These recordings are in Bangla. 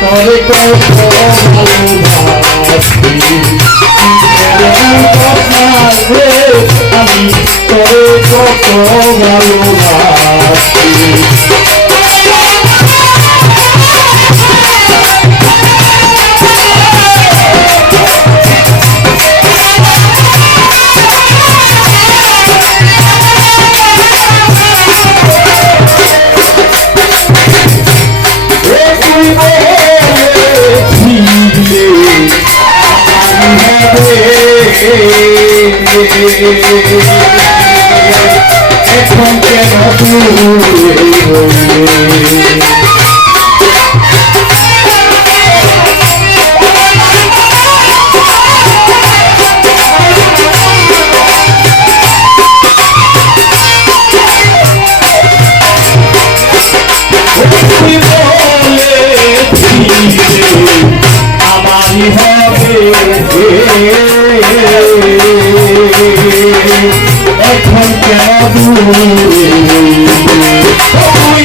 তবে আমি তবে কত ভালোবাসি এখন কেন দূরে হবে এখন কেন দূরে তুই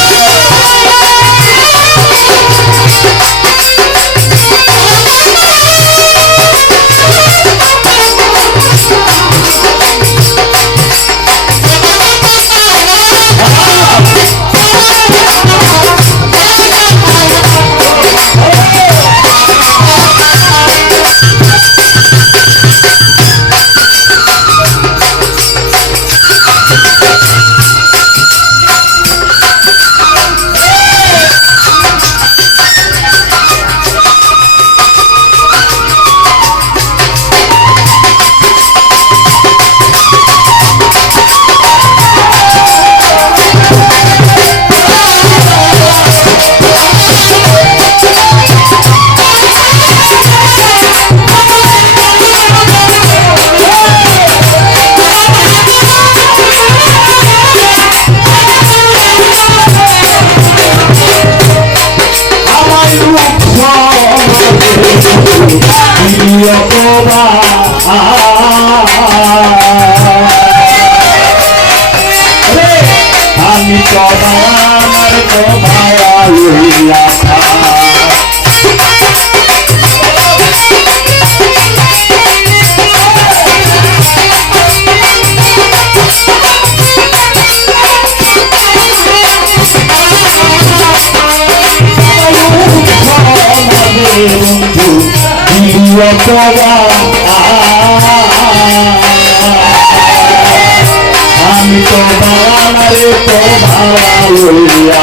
আমি তোমার তোমার লইয়া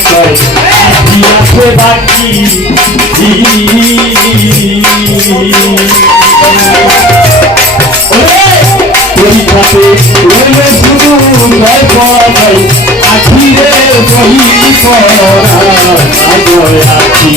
কই আছে বাকি পরীক্ষাতে রইলে শুধু নয় পড়াই আখিরে বহি পড়া আছি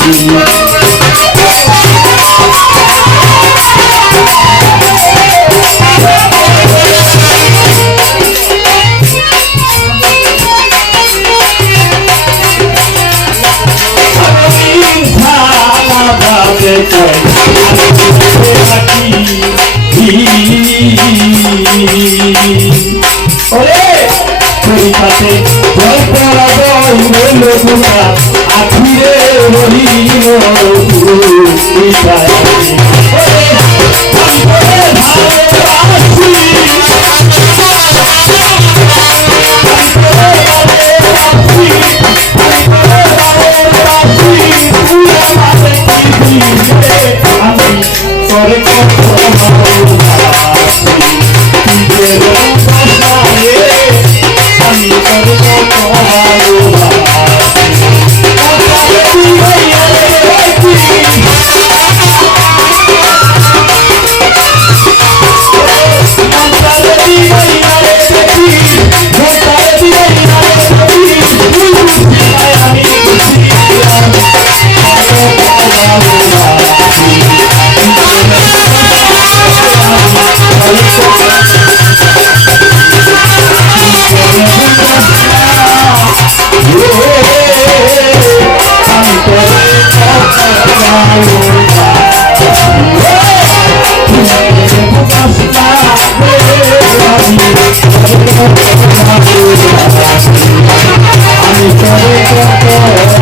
আমি করে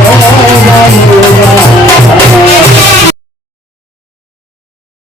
কত